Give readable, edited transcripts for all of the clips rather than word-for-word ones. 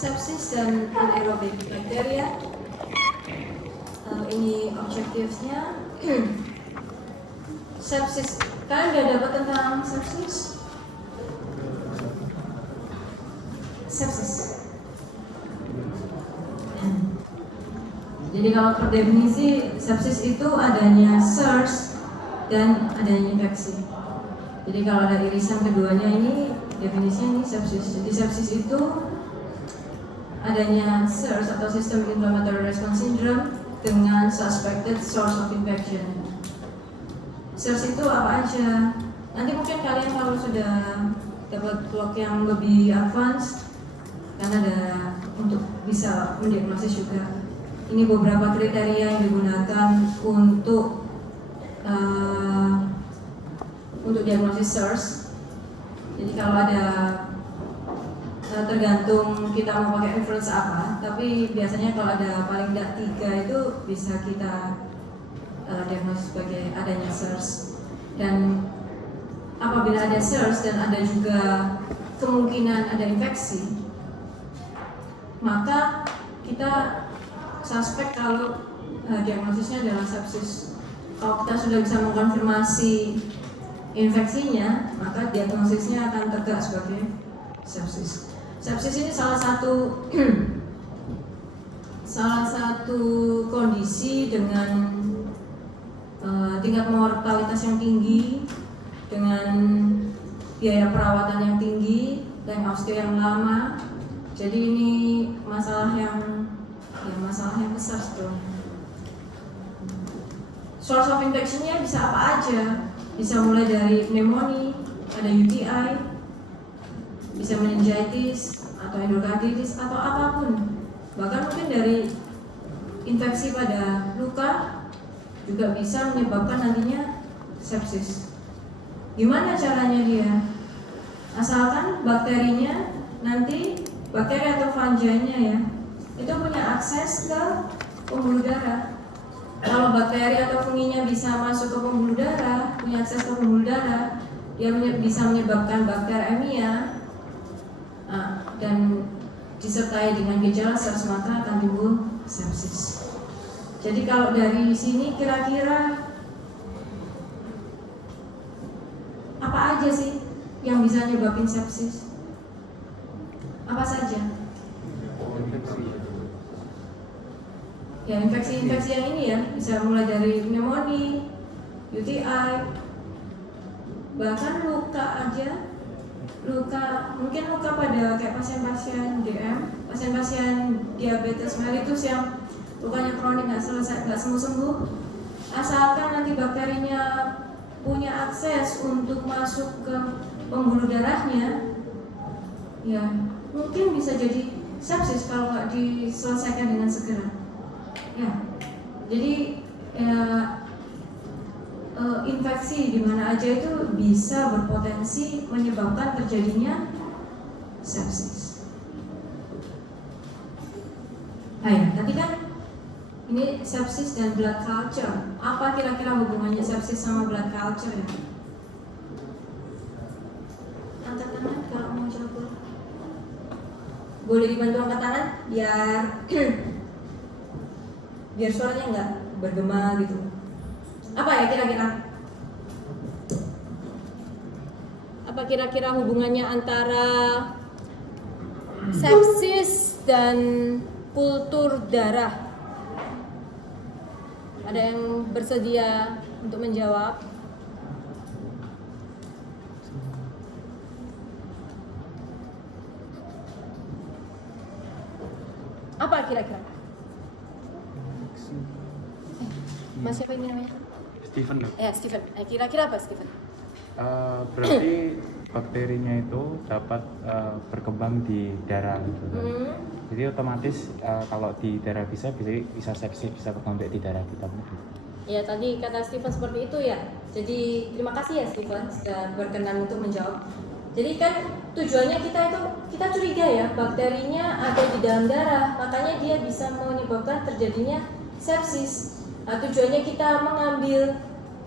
sepsis dan anaerobic bacteria. Ini objektifnya. Sepsis, kalian udah dapat tentang sepsis? Sepsis. Jadi kalau per definisi sepsis itu adanya SARS dan adanya infeksi. Jadi kalau ada irisan keduanya ini definisinya ini sepsis. Jadi sepsis itu adanya SARS atau System Inflammatory Response Syndrome dengan suspected source of infection. SARS itu apa aja? Nanti mungkin kalian kalau sudah dapat blog yang lebih advance, kan ada untuk bisa mendiagnosis juga. Ini beberapa kriteria yang digunakan untuk diagnosis SARS. Jadi kalau ada tergantung kita mau pakai reference apa, tapi biasanya kalau ada paling tidak 3 itu bisa kita diagnosis sebagai adanya SARS. Dan apabila ada SARS dan ada juga kemungkinan ada infeksi, maka kita suspek kalau diagnosisnya adalah sepsis. Kalau kita sudah bisa mengkonfirmasi infeksinya, maka diagnosisnya akan tegak sebagai sepsis. Sepsis ini salah satu kondisi dengan tingkat mortalitas yang tinggi, dengan biaya perawatan yang tinggi, dan austere yang lama. Jadi ini masalah yang besar sebetulnya. Source of infection-nya bisa apa aja? Bisa mulai dari pneumonia, ada UTI, bisa meningitis atau endokarditis atau apapun. Bahkan mungkin dari infeksi pada luka juga bisa menyebabkan nantinya sepsis. Gimana caranya dia? Asalkan bakterinya nanti bakteri atau fungi-nya ya itu punya akses ke pembuluh darah. Kalau bakteri atau funginya bisa masuk ke pembuluh darah, punya akses ke pembuluh darah, dia bisa menyebabkan bakteremia dan disertai dengan gejala SARS, maka akan timbul sepsis. Jadi kalau dari sini kira-kira apa aja sih yang bisa nyebabin sepsis? Apa saja? Ya, infeksi-infeksi yang ini ya, bisa mulai dari pneumonia, UTI, bahkan luka aja. Mungkin luka pada kayak pasien-pasien DM, pasien-pasien diabetes mellitus yang lukanya kronik nggak sembuh-sembuh. Asalkan nanti bakterinya punya akses untuk masuk ke pembuluh darahnya, ya mungkin bisa jadi sepsis kalau nggak diselesaikan dengan segera. Ya, jadi infeksi di mana aja itu bisa berpotensi menyebabkan terjadinya sepsis. Tadi kan ini sepsis dan blood culture. Apa kira-kira hubungannya sepsis sama blood culture ya? Angkat tangan kalau mau jawab. Boleh dibantu angkat tangan biar suaranya nggak bergema gitu. Apa ya kira-kira? Apa kira-kira hubungannya antara sepsis dan kultur darah? Ada yang bersedia untuk menjawab? Apa kira-kira? Mas siapa ini namanya? Steven. Ya, Steven. Kira-kira apa Steven? Berarti bakterinya itu dapat berkembang di darah gitu. Jadi otomatis kalau di darah bisa sepsis, bisa berkembang di darah kita. Ya, tadi kata Steven seperti itu ya. Jadi terima kasih ya Steven sudah berkenan untuk menjawab. Jadi kan tujuannya kita curiga ya bakterinya ada di dalam darah, makanya dia bisa menyebabkan terjadinya sepsis. Nah, tujuannya kita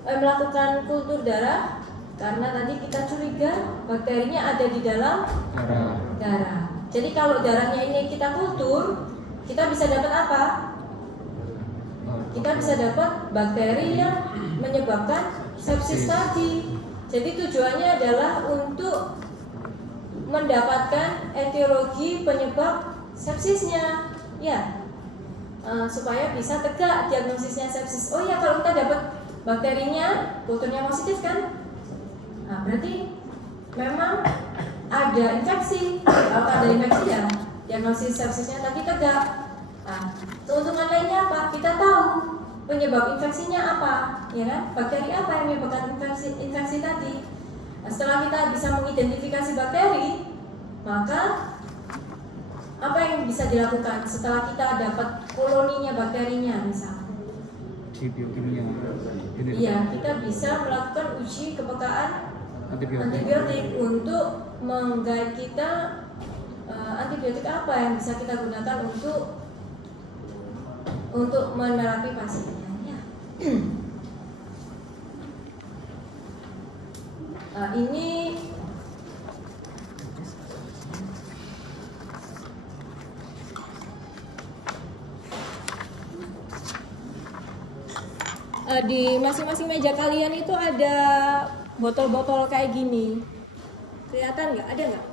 melakukan kultur darah karena tadi kita curiga bakterinya ada di dalam darah. Jadi kalau darahnya ini kita kultur, kita bisa dapat apa? Kita bisa dapat bakteri yang menyebabkan sepsis tadi. Jadi tujuannya adalah untuk mendapatkan etiologi penyebab sepsisnya, ya, supaya bisa tegak diagnosisnya sepsis. Oh ya, kalau kita dapat bakterinya, kulturnya positif kan? Nah, berarti memang ada infeksi. Kalau ada infeksi ya, diagnosis sepsisnya tadi tegak. Nah, keuntungan lainnya apa? Kita tahu penyebab infeksinya apa, ya kan? Bakteri apa yang menyebabkan infeksi tadi? Nah, setelah kita bisa mengidentifikasi bakteri, maka apa yang bisa dilakukan setelah kita dapat koloninya bakterinya, misalnya? Uji biokimia. Iya, kita bisa melakukan uji kepekaan antibiotik untuk menggait kita antibiotik apa yang bisa kita gunakan untuk menerapi pasiennya. Ya. Ini di masing-masing meja kalian itu ada botol-botol kayak gini. Kelihatan nggak? Ada nggak?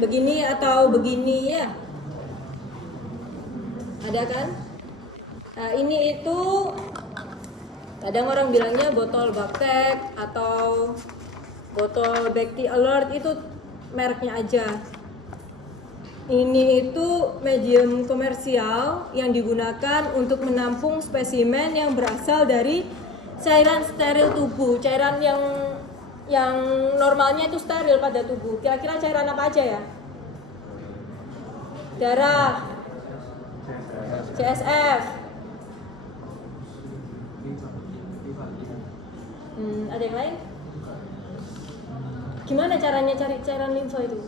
Begini atau begini ya? Ada kan? Nah, ini itu kadang orang bilangnya botol Bactek atau botol Bacti Alert, itu mereknya aja. Ini itu medium komersial yang digunakan untuk menampung spesimen yang berasal dari cairan steril tubuh, cairan yang normalnya itu steril pada tubuh. Kira-kira cairan apa aja ya? Darah, CSF. Ada yang lain? Gimana caranya cari cairan limfa itu?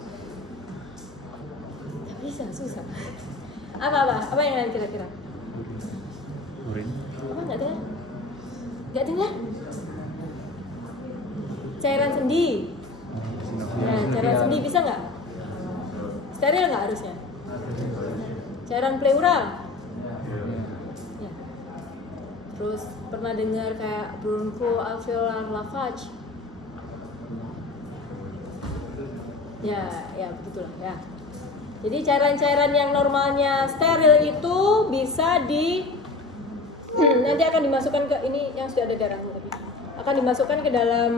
Gak bisa, susah. Apa yang lain kira-kira? Urin. Apa nggak dengar? Nggak dengar? Cairan sendi. Nah, cairan sendi bisa nggak? Steril nggak harusnya? Cairan pleura. Ya. Terus pernah dengar kayak bronchoalveolar lavage? Ya begitulah ya. Jadi cairan-cairan yang normalnya steril itu bisa nanti akan dimasukkan ke ini yang sudah ada darahnya tadi. Akan dimasukkan ke dalam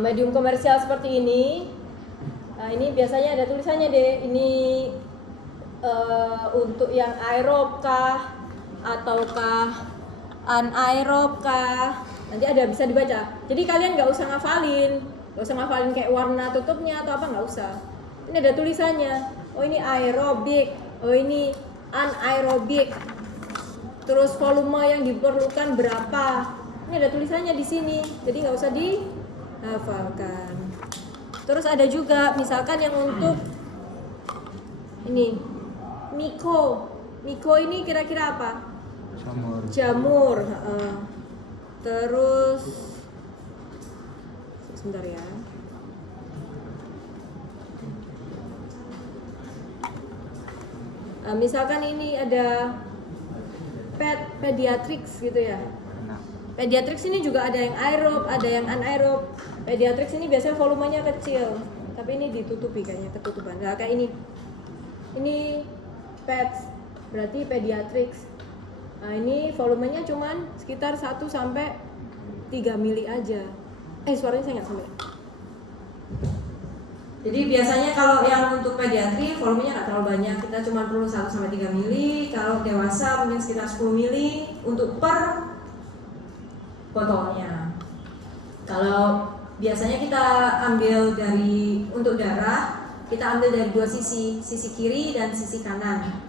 medium komersial seperti ini. Nah, ini biasanya ada tulisannya deh. Ini untuk yang aerob kah ataukah anaerob kah? Nanti ada bisa dibaca. Jadi kalian nggak usah ngafalin kayak warna tutupnya atau apa, nggak usah. Ini ada tulisannya. Oh ini aerobik, oh ini anaerobik. Terus volume yang diperlukan berapa? Ini ada tulisannya di sini. Jadi nggak usah dihafalkan. Terus ada juga misalkan yang untuk ini Miko ini kira-kira apa? Jamur. Terus sebentar ya. Misalkan ini ada pediatrics gitu ya. Pediatrics ini juga ada yang aerob, ada yang anaerob. Pediatrics ini biasanya volumenya kecil, tapi ini ditutupi kayaknya, ketutupan. Nah, kayak ini. Ini peds, berarti pediatrics. Nah, ini volumenya cuman sekitar 1 sampai 3 mili aja. Suaranya saya nggak sampai. Jadi biasanya kalau yang untuk pediatri volumenya nggak terlalu banyak, kita cuma perlu 1 sampai 3 mili. Kalau dewasa mungkin sekitar 10 mili untuk per botolnya. Kalau biasanya kita ambil untuk darah, kita ambil dari 2 sisi kiri dan sisi kanan.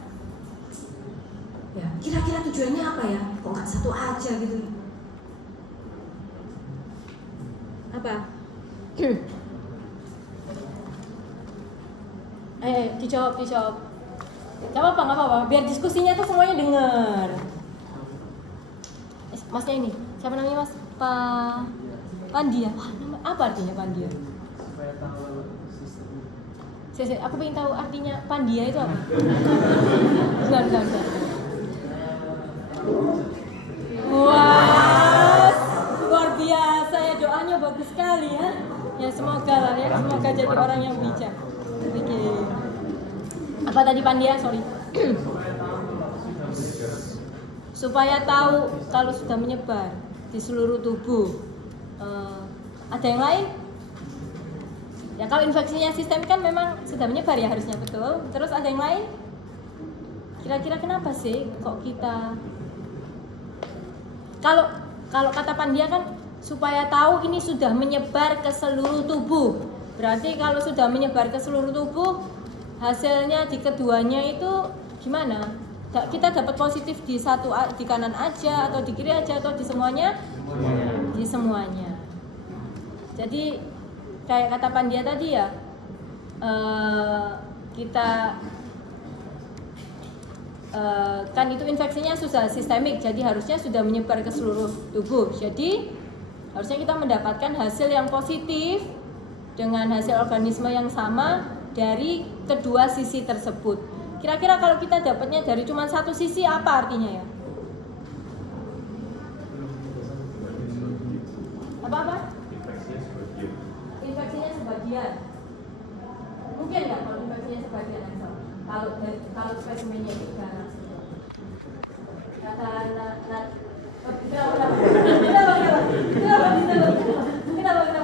Ya, kira-kira tujuannya apa ya? Kok nggak satu aja gitu? Apa? Dijawab. Gak apa-apa. Biar diskusinya tuh semuanya dengar. Masnya ini, siapa namanya mas? Pandia. Wah, apa artinya Pandia? Supaya tahu sistem Aku pengen tahu artinya Pandia itu apa? Enggak. Wah, luar biasa ya, doanya bagus sekali ya. Ya semoga lah ya, semoga jadi orang yang bijak. Oke. Apa tadi Pandia? Sorry. Supaya tahu kalau sudah menyebar di seluruh tubuh. Ada yang lain? Ya kalau infeksinya sistemik kan memang sudah menyebar ya harusnya, betul. Terus ada yang lain? Kira-kira kenapa sih kok kita kalau kata Pandia kan supaya tahu ini sudah menyebar ke seluruh tubuh. Berarti kalau sudah menyebar ke seluruh tubuh, hasilnya di keduanya itu gimana? Kita dapat positif di kanan aja atau di kiri aja atau di semuanya? Di semuanya. Jadi kayak kata Pandia tadi ya, kita kan itu infeksinya sudah sistemik, jadi harusnya sudah menyebar ke seluruh tubuh. Jadi harusnya kita mendapatkan hasil yang positif dengan hasil organisme yang sama dari kedua sisi tersebut. Kira-kira kalau kita dapatnya dari cuma satu sisi apa artinya ya? Apa? Infeksinya sebagian. Mungkin nggak kalau infeksinya sebagian Axel? Kalau spesimennya itu ganas. Kenapa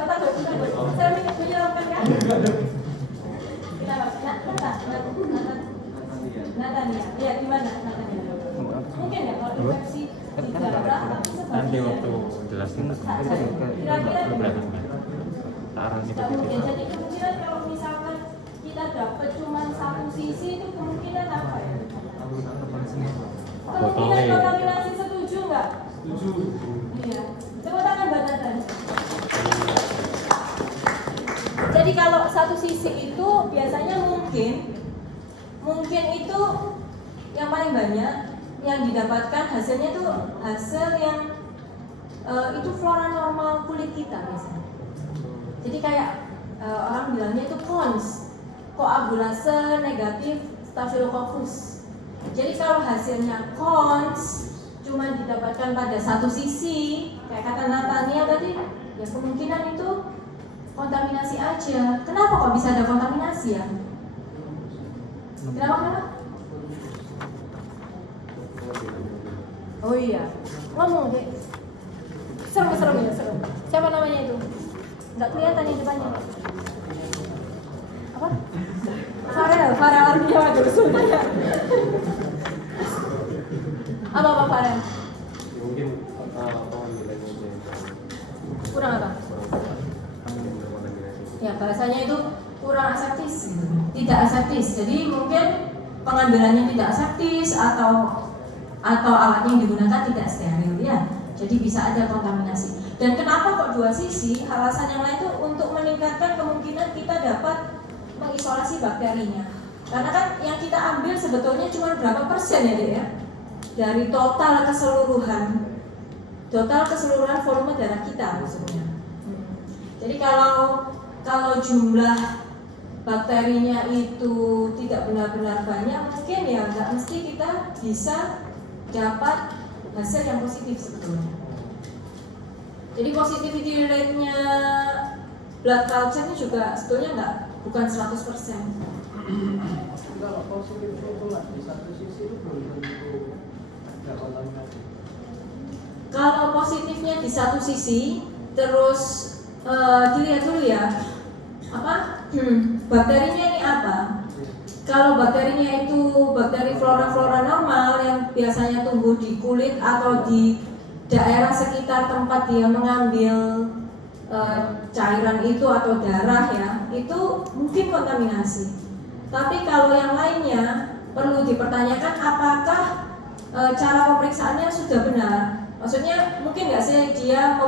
takut? Saya menyeramkan kan? Natania, ya gimana Natania? Mungkin ya kalau infeksi di darah tapi sebagian. Nanti waktu jelasin Kira-kira mungkin. Jadi kemungkinan kalau misalkan kita dapat cuma satu sisi itu kemungkinan apa ya? Kemungkinan kontaminasi, setuju nggak? Setuju. Iya. Coba tangan Mbak Nathan. Jadi kalau satu sisi itu biasanya mungkin itu yang paling banyak yang didapatkan hasilnya itu hasil yang itu flora normal kulit kita biasanya. Jadi kayak orang bilangnya itu cons, koagulase negatif Staphylococcus. Jadi kalau hasilnya cons cuma didapatkan pada satu sisi, kayak kata Natania tadi, ya kemungkinan itu kontaminasi aja. Kenapa kok bisa ada kontaminasi ya? Kenapa? Oh iya, ngomong deh. Seru. Siapa namanya itu? Nggak kelihatan di depannya. Apa? Farel artinya waduh sumpah ya. Apa Farel? Mungkin Kurang apa? Ya bahasanya itu kurang aseptis, tidak aseptis. Jadi mungkin pengambilannya tidak aseptis atau alatnya yang digunakan tidak steril ya. Jadi bisa ada kontaminasi. Dan kenapa kok dua sisi? Alasan yang lain itu untuk meningkatkan kemungkinan kita dapat mengisolasi bakterinya. Karena kan yang kita ambil sebetulnya cuma berapa persen ya Dek ya? Dari total keseluruhan volume darah kita maksudnya. Jadi kalau jumlah bakterinya itu tidak benar-benar banyak, mungkin ya nggak mesti kita bisa dapat hasil yang positif sebetulnya. Jadi positivity rate-nya blood culture-nya juga sebetulnya bukan 100%. Kalau positif itu di satu sisi itu belum tentu ada kontaminasi. Kalau positifnya di satu sisi, terus dilihat dulu ya, bakterinya ini apa? Kalau bakterinya itu bakteri flora normal yang biasanya tumbuh di kulit atau di daerah sekitar tempat dia mengambil cairan itu atau darah ya, itu mungkin kontaminasi. Tapi kalau yang lainnya perlu dipertanyakan apakah cara pemeriksaannya sudah benar. Maksudnya mungkin nggak sih dia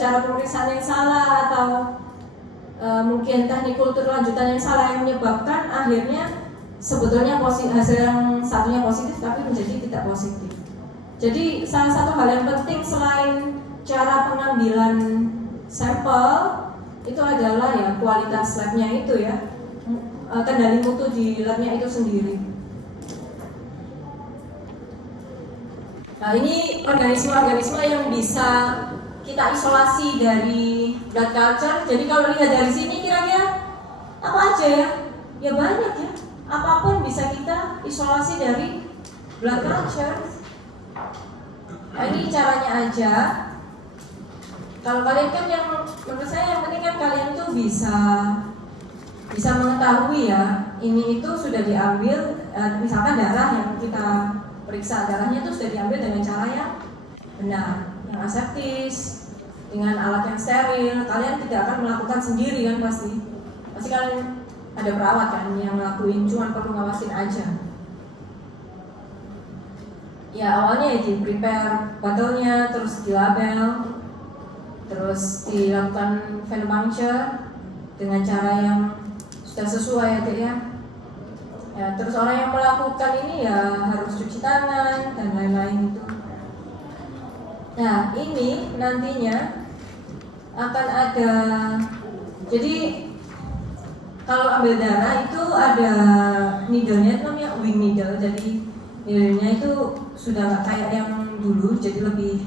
cara pemeriksaan yang salah atau mungkin teknik kultur lanjutan yang salah yang menyebabkan akhirnya sebetulnya hasil yang satunya positif tapi menjadi tidak positif. Jadi salah satu hal yang penting selain cara pengambilan sampel itu adalah ya kualitas labnya itu ya. kendali mutu di labnya itu sendiri. Nah, ini organisme-organisme yang bisa kita isolasi dari blood culture. Jadi kalau lihat dari sini kira-kira apa aja ya? Ya banyak ya. Apapun bisa kita isolasi dari blood culture. Nah, ini caranya aja. Kalau kalian kan yang menurut saya yang penting kan kalian tuh bisa mengetahui ya, ini itu sudah diambil, misalkan darah yang kita periksa darahnya itu sudah diambil dengan cara yang benar, yang aseptis, dengan alat yang steril. Kalian tidak akan melakukan sendiri kan pasti kalian ada perawat kan yang ngelakuin, cuma perlu ngawasin aja. Ya awalnya ya di prepare botolnya, terus di label, terus dilakukan venipuncture dengan cara yang sudah sesuai ya Dek ya. Ya, terus orang yang melakukan ini ya harus cuci tangan dan lain-lain itu. Nah ini nantinya akan ada, jadi kalau ambil darah itu ada needle-nya, itu namanya wing needle. Jadi needle-nya itu sudah nggak kayak yang dulu, jadi lebih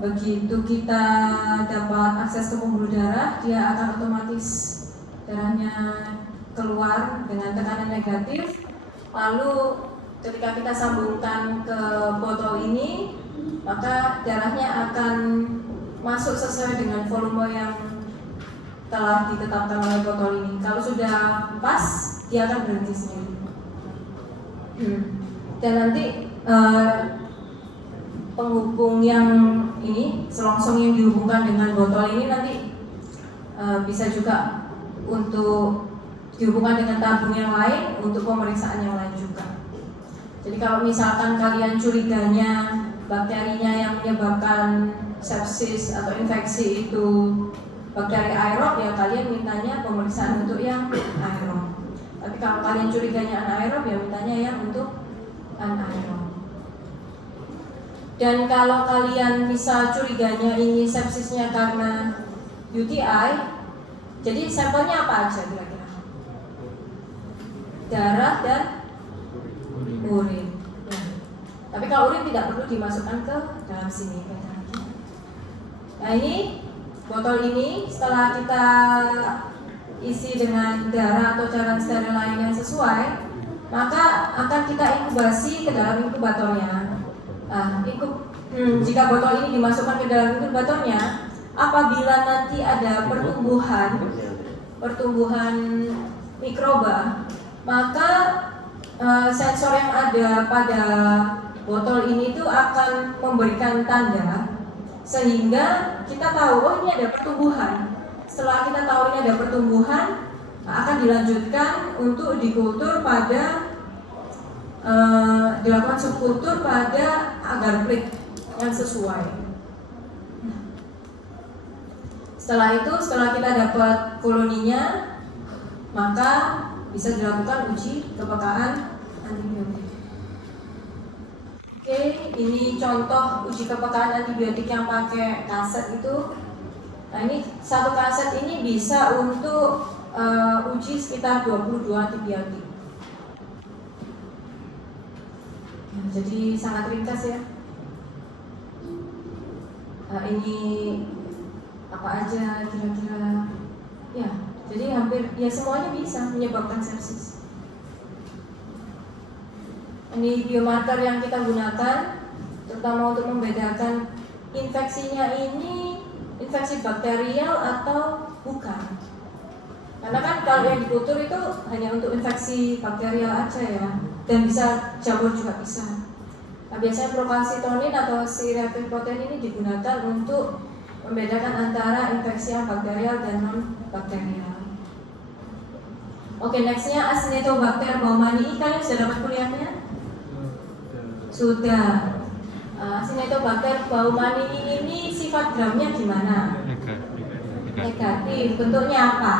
begitu kita dapat akses ke pembuluh darah, dia akan otomatis darahnya keluar dengan tekanan negatif. Lalu ketika kita sambungkan ke botol ini, maka darahnya akan masuk sesuai dengan volume yang telah ditetapkan oleh botol ini. Kalau sudah pas, dia akan berhenti sendiri. Dan nanti penghubung yang ini, selongsong yang dihubungkan dengan botol ini nanti bisa juga untuk dihubungkan dengan tabung yang lain untuk pemeriksaan yang lain juga. Jadi kalau misalkan kalian curiganya bakterinya yang menyebabkan sepsis atau infeksi itu bakteri aerob, ya kalian mintanya pemeriksaan untuk yang aerob. Tapi kalau kalian curiganya anaerob, ya mintanya yang untuk anaerob. Dan kalau kalian misal curiganya ini sepsisnya karena UTI, jadi sampelnya apa aja kira-kira? Darah dan urin. Ya. Tapi kalau urin tidak perlu dimasukkan ke dalam sini. Nah ini botol ini setelah kita isi dengan darah atau cairan steril lain yang sesuai, maka akan kita inkubasi ke dalam inkubatornya. Nah, jika botol ini dimasukkan ke dalam inkubatornya, apabila nanti ada pertumbuhan mikroba, maka sensor yang ada pada botol ini tuh akan memberikan tanda sehingga kita tahu, oh ini ada pertumbuhan. Setelah kita tahu ini ada pertumbuhan, akan dilanjutkan untuk dikultur pada dilakukan subkultur pada agar plate yang sesuai. Setelah kita dapat koloninya, maka bisa dilakukan uji kepekaan antibiotik. Oke, ini contoh uji kepekaan antibiotik yang pakai kaset itu. Nah ini satu kaset ini bisa untuk uji sekitar 22 antibiotik. Ya, jadi sangat ringkas ya. Ini apa aja kira-kira? Ya, jadi hampir ya semuanya bisa menyebabkan sepsis. Ini biomarker yang kita gunakan, terutama untuk membedakan infeksinya ini infeksi bakterial atau bukan. Karena kan kalau yang dikultur itu hanya untuk infeksi bakterial aja ya, dan bisa jamur juga bisa. Nah, biasanya procalcitonin atau C-reactive protein ini digunakan untuk membedakan antara infeksi yang bakterial dan non bakterial. Oke, nextnya Acinetobacter baumannii. Kalian sudah dapat kuliahnya? Sudah. Acinetobacter baumannii ini sifat gramnya gimana? Negatif. Bentuknya apa?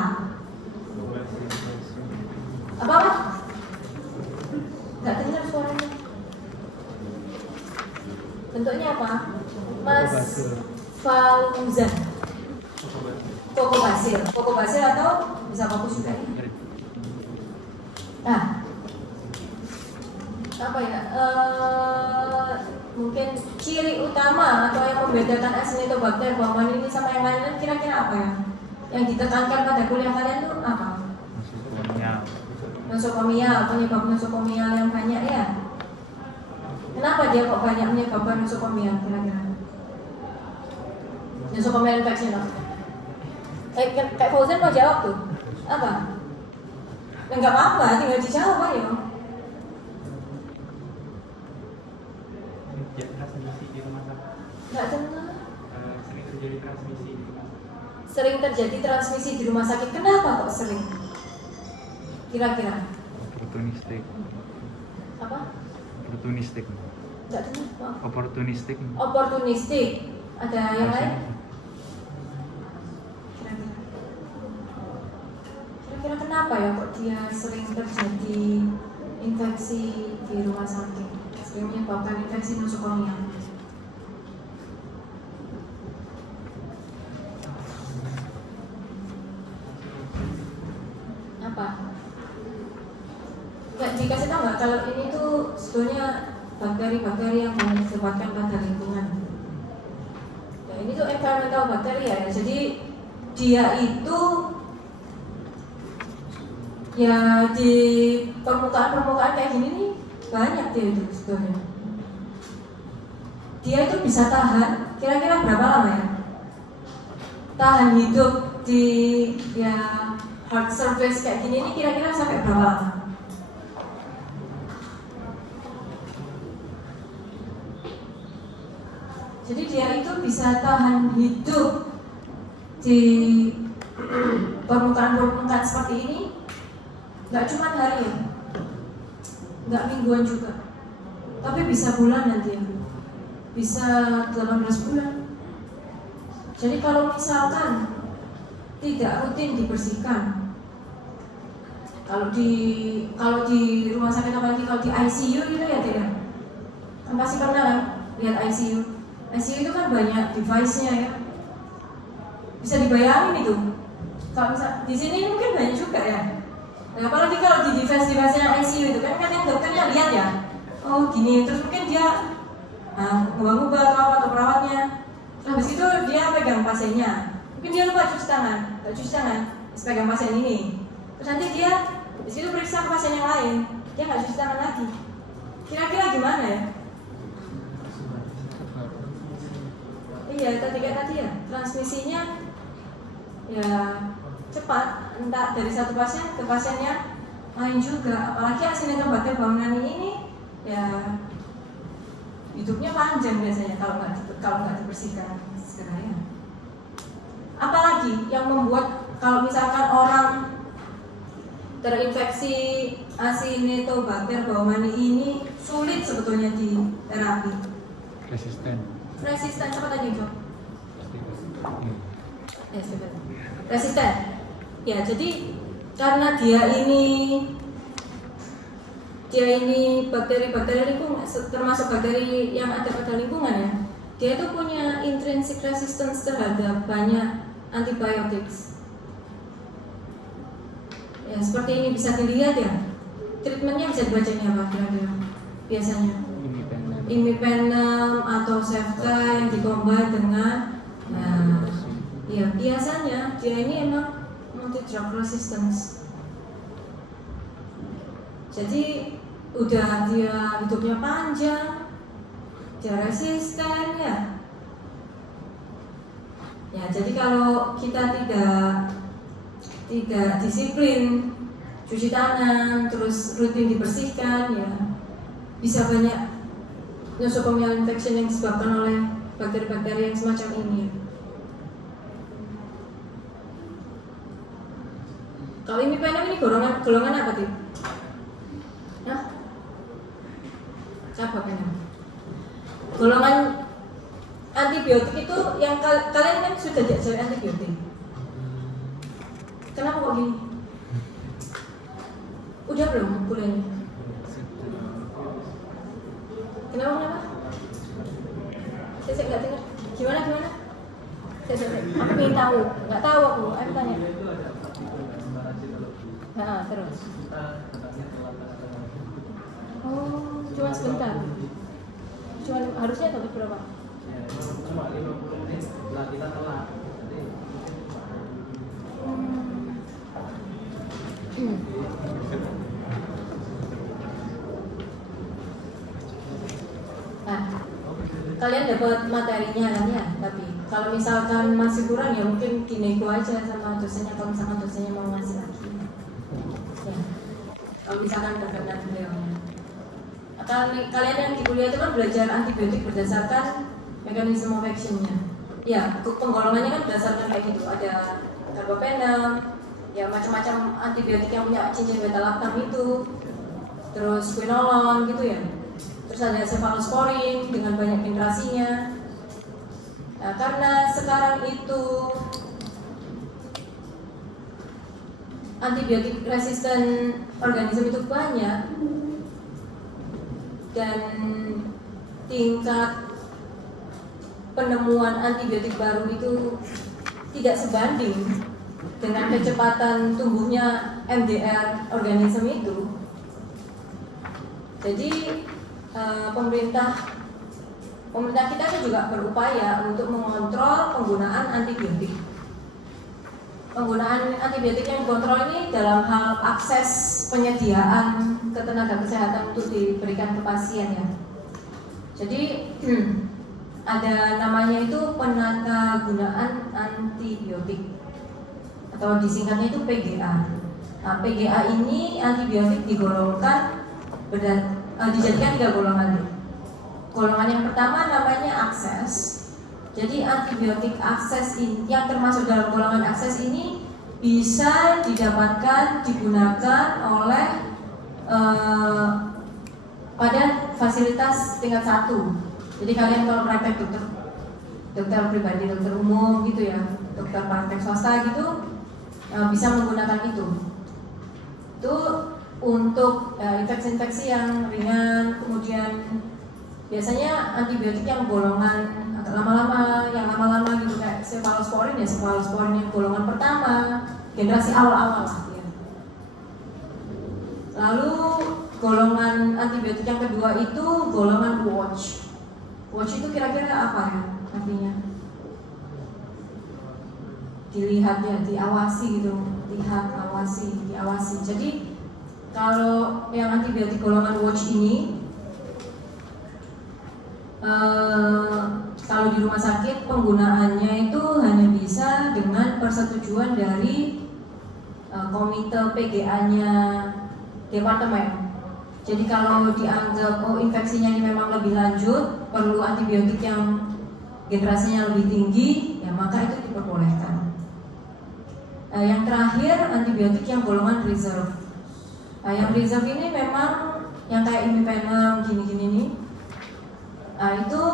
Apa? Gak dengar suaranya. Bentuknya apa? Mas Fauzan. Kokobasil atau bisa fokus juga ya. Nah, apa ya? Mungkin ciri utama atau yang membedakan Acinetobacter baumannii ini sama yang lainnya kira-kira apa ya? Yang ditekankan pada kuliah kalian itu apa? Nosokomial, penyebab nosokomial yang banyak ya. Kenapa dia kok banyak menyebabkan nosokomial kira-kira? Nosocomial infection apa? Kayak Fauzan mau jawab tuh. Apa? Enggak apa-apa, tinggal dijawab aja. Transmisi di rumah sakit. Enggak dengar. Sering terjadi transmisi di rumah sakit. Sering terjadi transmisi di rumah sakit. Kenapa kok sering? Kira-kira? Opportunistik. Apa? Opportunistik. Enggak dengar. Maaf. Opportunistik. Opportunistik. Ada yang lain? Kira-kira kenapa ya kok dia sering terjadi infeksi di rumah sakit? Sering menyebabkan infeksi nosokomial. Apa? Nggak dikasih tahu nggak kalau ini tuh sebetulnya bakteri-bakteri yang disebabkan pada lingkungan. Nah, ini tuh environmental bakteri ya. Jadi dia itu ya di permukaan kayak gini nih banyak dia itu sebetulnya. Dia itu bisa tahan kira-kira berapa lama ya? Tahan hidup di ya hard surface kayak gini nih kira-kira sampai berapa lama? Jadi dia itu bisa tahan hidup di permukaan seperti ini nggak cuma hari ya, nggak mingguan juga, tapi bisa bulanan dia, bisa 18 bulan. Jadi kalau misalkan tidak rutin dibersihkan, kalau di rumah sakit apalagi kalau di ICU gitu ya tidak, kan pasti pernah kan lihat ICU. ICU itu kan banyak device-nya ya, bisa dibayangin itu. Kalau misal di sini mungkin banyak juga ya. Nah, apalagi kalau di device-nya ICU itu kan yang dokternya lihat ya, oh gini, terus mungkin dia ngubah-ngubah atau perawatnya. Habis itu dia pegang pasiennya, mungkin dia lupa cuci tangan, terus pegang pasien ini. Terus nanti dia di situ periksa ke pasien yang lain, dia nggak cuci tangan lagi. Kira-kira gimana ya? Iya, tadi ya, transmisinya ya cepat, entah dari satu pasien ke pasiennya lain juga. Apalagi Acinetobacter baumannii ini ya hidupnya panjang biasanya kalau nggak dibersihkan segera ya. Apalagi yang membuat kalau misalkan orang terinfeksi Acinetobacter baumannii ini sulit sebetulnya di terapi. Resisten apa tadi Jo? Resisten. Ya, jadi karena dia ini bakteri-bakteri lingkungan, termasuk bakteri yang ada pada lingkungan ya. Dia itu punya intrinsic resistance terhadap banyak antibiotik. Ya, seperti ini bisa dilihat ya. Treatmentnya bisa dibacanya apa kira-kira? Biasanya imipenem atau Cefta yang dikombin dengan ya biasanya dia ini emang multi drug resistance. Jadi udah dia hidupnya panjang, dia resisten ya. Ya jadi kalau kita tidak disiplin cuci tangan terus rutin dibersihkan ya bisa banyak nosocomial infection yang disebabkan oleh bakteri-bakteri yang semacam ini. Kalau imipenem ini golongan apa tuh? Hah? Apa penem? Golongan antibiotik itu yang kalian kan sudah diajari antibiotik. Kenapa kok gini? Udah belum kuliahnya? Kenapa? Saya nggak dengar. Gimana? Saya. Aku ingin tahu. Nggak tahu aku tanya. Terus. Kita datangnya telat kadang-kadang. Oh, cuma sebentar. Cuma harusnya tapi berapa? Ya, cuma 50 menit setelah kita telat. Jadi Nah, kalian dapat materinya kan ya, tapi kalau misalkan masih kurang ya mungkin dinego aja sama dosennya kalau misalkan dosennya mau ngasih lagi. Ya, kalau misalkan berkenan beliaunya. Kalian yang di kuliah itu kan belajar antibiotik berdasarkan mekanisme of action-nya. Ya, penggolongannya kan berdasarkan kayak gitu. Ada carbapenem, ya macam-macam antibiotik yang punya cincin beta lactam itu, terus quinolone gitu ya. Terus ada cephalosporin dengan banyak generasinya. Nah, karena sekarang itu antibiotik resisten organisme itu banyak dan tingkat penemuan antibiotik baru itu tidak sebanding dengan kecepatan tumbuhnya MDR organisme itu. Jadi pemerintah kita itu juga berupaya untuk mengontrol penggunaan antibiotik. Penggunaan antibiotik yang dikontrol ini dalam hal akses penyediaan ketenaga kesehatan untuk diberikan ke pasien ya. Jadi ada namanya itu penata gunaan antibiotik atau disingkatnya itu PGA. Nah, PGA ini antibiotik digolongkan dijadikan 3 golongan. Golongan yang pertama namanya akses. Jadi antibiotik akses ini, yang termasuk dalam golongan akses ini bisa didapatkan, digunakan oleh pada fasilitas tingkat 1. Jadi kalian kalau praktek dokter pribadi, dokter umum gitu ya, dokter praktek swasta gitu, bisa menggunakan itu. Itu untuk infeksi-infeksi yang ringan, kemudian biasanya antibiotik yang golongan agak lama-lama, yang lama-lama gitu kayak cephalosporin ya, cephalosporin yang golongan pertama, generasi awal-awal lah ya. Lalu golongan antibiotik yang kedua itu golongan watch. Watch itu kira-kira apa ya artinya? Dilihat ya, diawasi gitu, lihat, awasi, diawasi. Jadi kalau yang antibiotik golongan watch ini kalau di rumah sakit penggunaannya itu hanya bisa dengan persetujuan dari komite PGA-nya departemen. Jadi kalau dianggap infeksinya ini memang lebih lanjut, perlu antibiotik yang generasinya lebih tinggi, ya maka itu diperbolehkan. Yang terakhir antibiotik yang golongan reserve. Yang reserve ini memang yang kayak imipenem gini-gini nih. Itu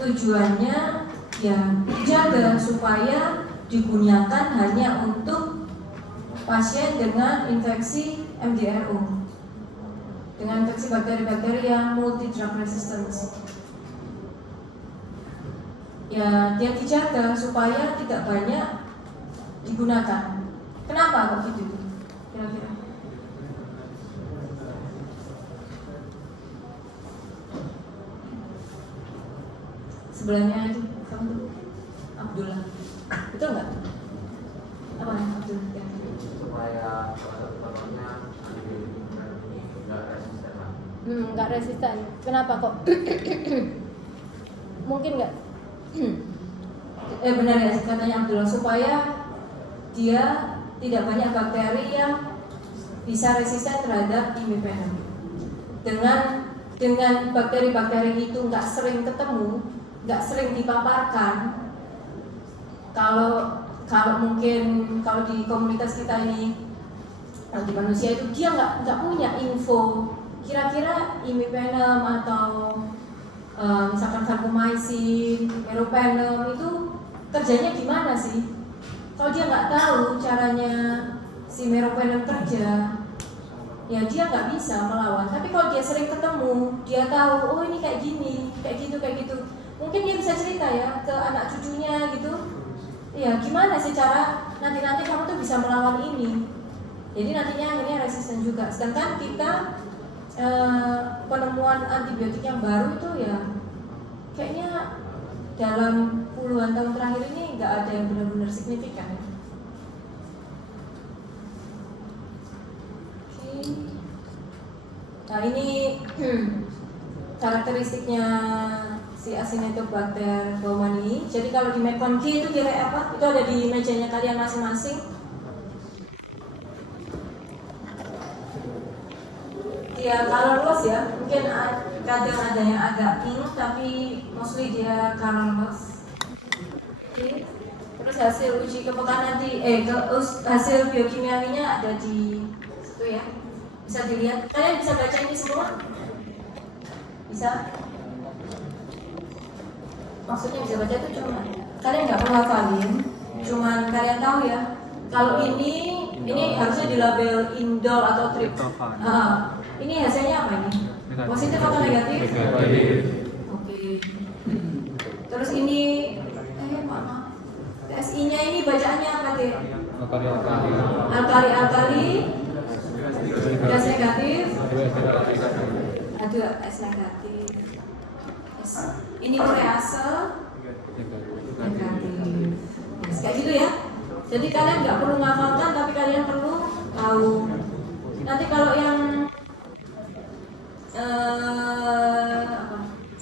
tujuannya ya dijaga supaya digunakan hanya untuk pasien dengan infeksi MDRO, dengan infeksi bakteri-bakteri yang multi drug resistance. Ya dia dijaga supaya tidak banyak digunakan. Kenapa kok gitu? Kira-kira? Sebelahnya itu kamu Abdullah, betul nggak? Apa Abdullah? Ya. Supaya contohnya antibiotik ini nggak resisten lah. Nggak resisten. Kenapa kok? Mungkin nggak? Benar ya katanya Abdullah, supaya dia tidak banyak bakteri yang bisa resisten terhadap imipenem. Dengan bakteri-bakteri itu nggak sering ketemu, nggak sering dipaparkan. Kalau mungkin kalau di komunitas kita ini, di manusia itu dia nggak punya info kira-kira imipenem atau misalkan vancomycin, meropenem itu kerjanya gimana sih? Kalau dia nggak tahu caranya si meropenem kerja, ya dia nggak bisa melawan. Tapi kalau dia sering ketemu, dia tahu, oh ini kayak gini, kayak gitu. Mungkin dia bisa cerita ya ke anak cucunya gitu. Ya gimana sih cara nanti kamu tuh bisa melawan ini? Jadi nantinya akhirnya resisten juga. Sedangkan kita penemuan antibiotik yang baru itu ya kayaknya dalam puluhan tahun terakhir ini nggak ada yang benar-benar signifikan ya. Oke. Nah ini karakteristiknya si Acinetobacter baumannii. Jadi kalau di McConkie itu kira apa? Itu ada di mejanya kalian masing-masing. Dia colorless ya, mungkin kadang ada yang agak pink, tapi mostly dia colorless. Oke. Terus hasil uji kepekanan hasil biokimiawinya ada di situ ya, bisa dilihat. Kalian bisa baca ini semua? Bisa? Maksudnya bisa baca itu cuma kalian nggak perlu hafalin, cuman kalian tahu ya. Kalau ini harusnya dilabel indol atau trip. Ini hasilnya apa ini? Positif atau negatif? Oke. Terus ini TSI-nya ini bacaannya apa deh? Alkali, gas negatif. Aduh, S negatif. Ini urease negatif. Kayak gitu ya. Jadi kalian nggak perlu ngafalkan, tapi kalian perlu tahu. Nanti kalau yang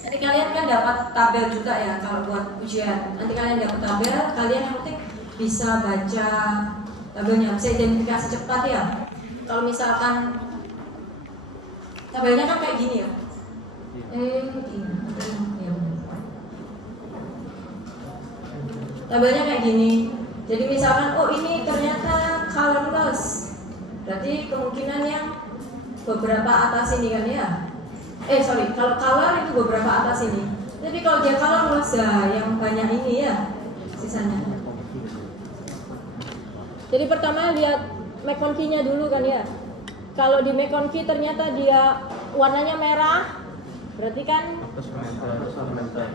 nanti kalian kan dapat tabel juga ya kalau buat ujian. Nanti kalian dapat tabel, kalian yang penting bisa baca tabelnya, bisa identifikasi cepat ya. Kalau misalkan tabelnya kan kayak gini ya. Tabelnya kayak gini. Jadi misalkan ini ternyata colorless. Berarti kemungkinan yang beberapa atas ini kan ya. Kalau color itu beberapa atas ini. Tapi kalau dia colorless ya yang banyak ini ya sisanya. Jadi pertama lihat McConkie-nya dulu kan ya. Kalau di McConkie ternyata dia warnanya merah, berarti kan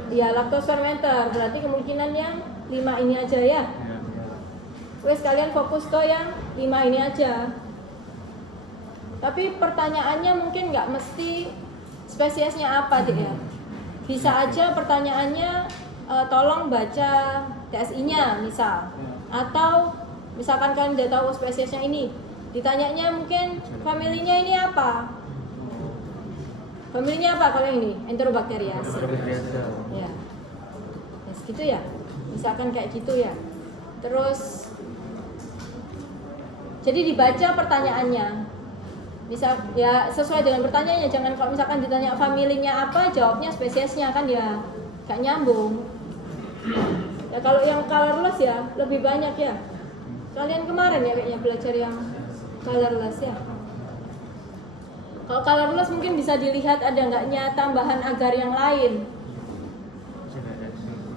ya lactose fermenter. Berarti kemungkinan yang 5 ini aja ya. Wes kalian fokus ke yang 5 ini aja. Tapi pertanyaannya mungkin nggak mesti spesiesnya apa deh ya. Bisa aja pertanyaannya tolong baca TSI-nya misal. Atau misalkan kalian udah tahu spesiesnya ini, ditanyanya mungkin familinya ini apa? Familinya apa kalau ini? Enterobacteriaceae. Ya. Yes, gitu ya. Misalkan kayak gitu ya. Terus jadi dibaca pertanyaannya. Bisa ya sesuai dengan pertanyaannya, jangan kalau misalkan ditanya familinya apa, jawabnya spesiesnya kan ya gak nyambung. Ya kalau yang colorless ya lebih banyak ya. Kalian kemarin ya kayaknya belajar yang colorless ya. Kalau colorless mungkin bisa dilihat ada enggaknya tambahan agar yang lain.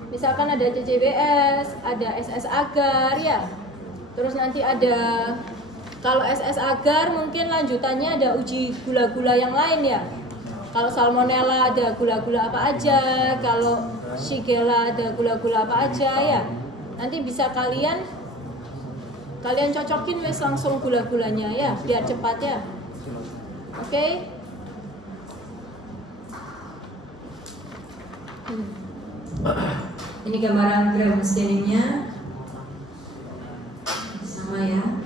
Misalkan ada CCBS, ada SS agar ya. Terus nanti ada kalau SS agar mungkin lanjutannya ada uji gula-gula yang lain ya. Kalau salmonella ada gula-gula apa aja, kalau shigella ada gula-gula apa aja ya. Nanti bisa kalian cocokin wes langsung gula-gulanya ya, biar cepat ya. Oke? Ini gambaran gram staining-nya. Sama ya.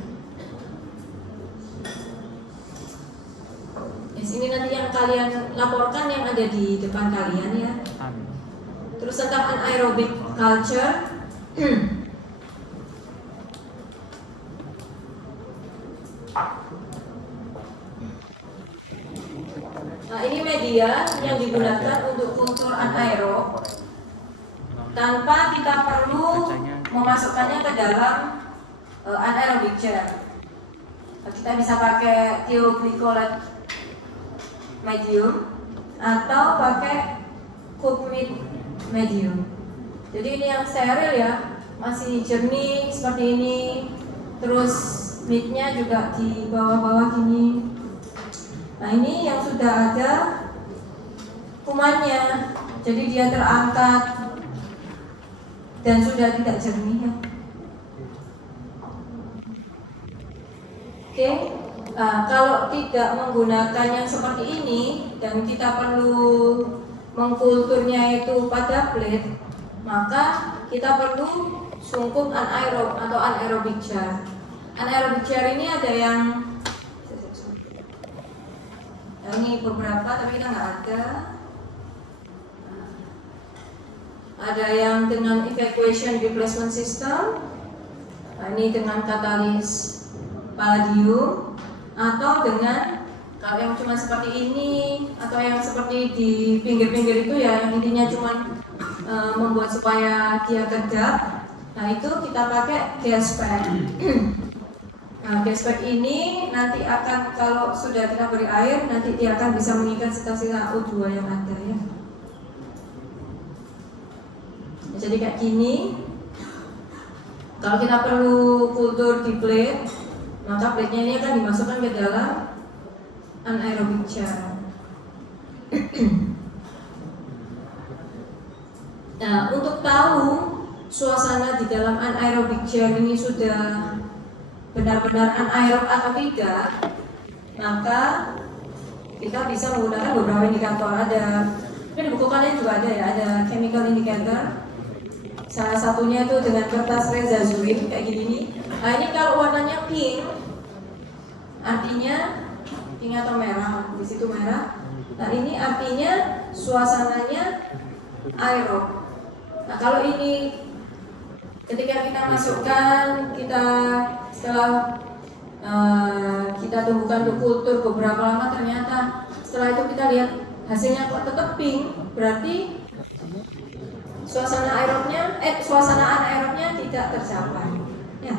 Ini nanti yang kalian laporkan yang ada di depan kalian ya. Terus tentang anaerobic culture. Nah ini media yang digunakan untuk kultur anaerob tanpa kita perlu memasukkannya ke dalam anaerobic chair. Kita bisa pakai thioglycolate medium atau pakai cooked meat medium. Jadi ini yang steril ya, masih jernih seperti ini. Terus meatnya juga di bawah-bawah gini. Nah ini yang sudah ada kumannya, jadi dia terangkat dan sudah tidak jernih ya. Oke, kalau tidak menggunakan yang seperti ini dan kita perlu mengkulturnya itu pada plate, maka kita perlu sungkup anaerob atau anaerobic jar. Anaerobic jar ini ada yang ini beberapa, tapi kita nggak ada. Ada yang dengan evacuation replacement system, nah, ini dengan katalis palladium, atau dengan kalau yang cuma seperti ini atau yang seperti di pinggir-pinggir itu ya, yang intinya cuma membuat supaya dia kedap. Nah itu kita pakai gas pack. Nah gas pack ini nanti akan, kalau sudah kita beri air, nanti dia akan bisa mengikat sisa-sisa O2 yang ada ya. Jadi kayak gini. Kalau kita perlu kultur di plate, maka plate-nya ini akan dimasukkan ke dalam anaerobic jar. Nah, untuk tahu suasana di dalam anaerobic jar ini sudah benar-benar anaerob atau tidak, maka kita bisa menggunakan beberapa indikator. Ada, di buku kalian juga ada ya, ada chemical indicator. Salah satunya itu dengan kertas rezazuin kayak gini nih. Nah ini kalau warnanya pink, artinya pink atau merah, di situ merah. Nah ini artinya suasananya aerob. Nah kalau ini ketika kita masukkan, kita setelah kita tumbuhkan untuk kultur beberapa lama, ternyata setelah itu kita lihat hasilnya kok tetap pink, berarti suasana anaerobnya tidak tercapai. Ya.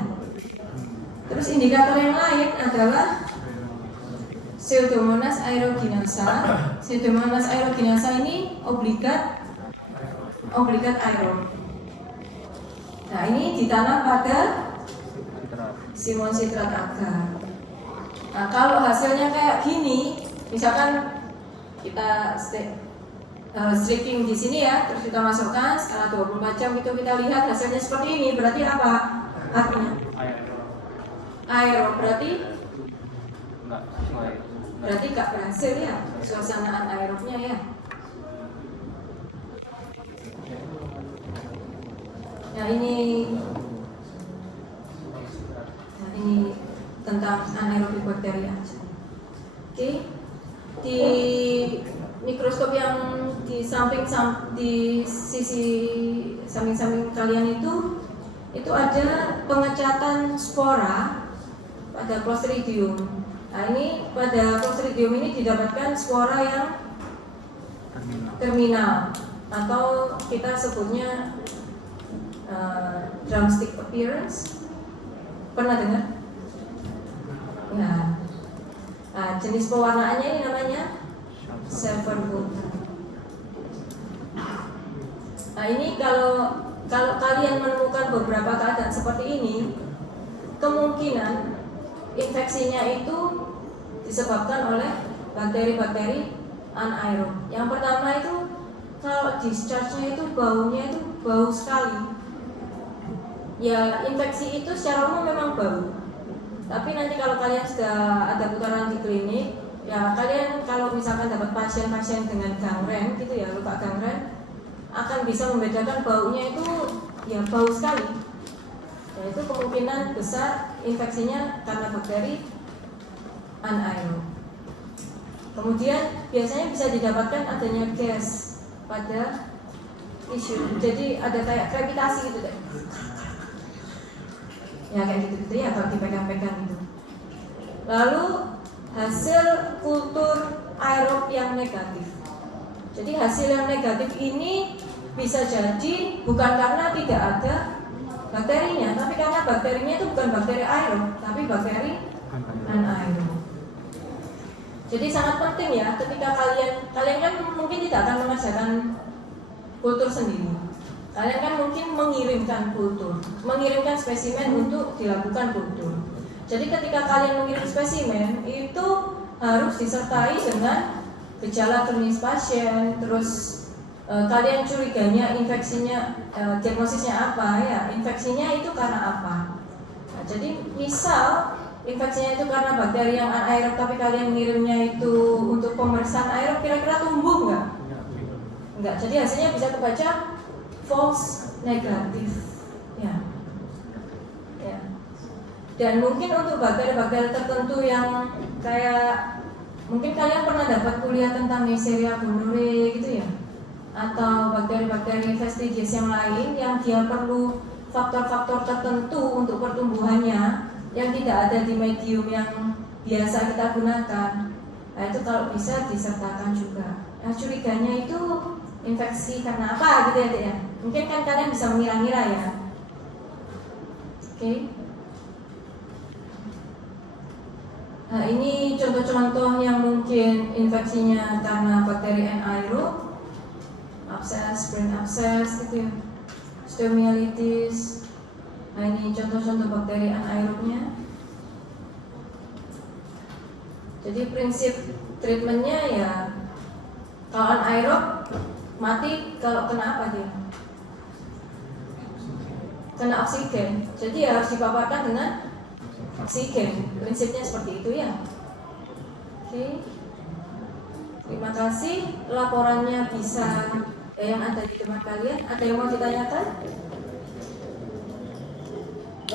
Terus indikator yang lain adalah Pseudomonas aerogenasa. Pseudomonas aerogenasa ini obligat aerob. Nah ini ditanam pada simon sitrat agar. Nah kalau hasilnya kayak gini, misalkan kita striking di sini ya, terus kita masukkan setelah 24 jam itu kita lihat hasilnya seperti ini, berarti apa artinya? Aerob, berarti gak berhasil ya suasana anaerobnya ya. Nah ini tentang anaerobik bakteri aja. Oke, di mikroskop yang di sisi samping kalian itu ada pengecatan spora pada Clostridium. Nah ini pada Clostridium ini didapatkan spora yang terminal atau kita sebutnya drumstick appearance. Pernah dengar? Nah, jenis pewarnaannya ini namanya silver filter. Nah ini kalau kalian menemukan beberapa keadaan seperti ini, kemungkinan infeksinya itu disebabkan oleh bakteri-bakteri anaerob. Yang pertama itu kalau discharge-nya itu baunya itu bau sekali. Ya infeksi itu secara umum memang bau. Tapi nanti kalau kalian sudah ada putaran di klinik, ya kalian kalau misalkan dapat pasien-pasien dengan gangren gitu ya, luka gangren, akan bisa membedakan baunya itu ya bau sekali. Ya itu kemungkinan besar infeksinya karena bakteri anaerob. Kemudian biasanya bisa didapatkan adanya gas pada tisu. Jadi ada kayak krepitasi gitu deh. Ya kayak gitu ya kalau dipegang-pegang gitu. Lalu hasil kultur aerob yang negatif. Jadi hasil yang negatif ini bisa jadi bukan karena tidak ada bakterinya, tapi karena bakterinya itu bukan bakteri aerob, tapi bakteri anaerob. Jadi sangat penting ya ketika kalian kan mungkin tidak akan mengerjakan kultur sendiri. Kalian kan mungkin mengirimkan spesimen untuk dilakukan kultur. Jadi ketika kalian mengirim spesimen itu harus disertai dengan gejala klinis pasien, terus kalian curiganya infeksinya, diagnosisnya apa ya, infeksinya itu karena apa. Nah, jadi misal infeksinya itu karena bakteri yang anaerob tapi kalian ngirimnya itu untuk pemeriksaan aerob, kira-kira tumbuh nggak? Enggak. Jadi hasilnya bisa kebaca false negatif. Ya. Ya. Dan mungkin untuk bakteri-bakteri tertentu yang kayak mungkin kalian pernah dapat kuliah tentang Neisseria gonorrhoeae gitu ya, atau bakteri-bakteri vestiges yang lain yang dia perlu faktor-faktor tertentu untuk pertumbuhannya yang tidak ada di medium yang biasa kita gunakan. Nah itu kalau bisa disertakan juga. Nah curiganya itu infeksi karena apa gitu ya, Dek ya? Mungkin kan kalian bisa mengira-ngira ya. Oke. Nah ini contoh-contoh yang mungkin infeksinya karena bakteri anaerob, abscess, brain abscess gitu ya, osteomyelitis. Nah ini contoh-contoh bakteri anaerobnya. Jadi prinsip treatmentnya ya, kalau anaerob mati kalau kena apa dia? Kena oksigen. Jadi ya harus dipaparkan dengan oksigen. Prinsipnya seperti itu ya. Oke. Terima kasih. Laporannya bisa yang ada di tempat kalian. Ada yang mau ditanyakan?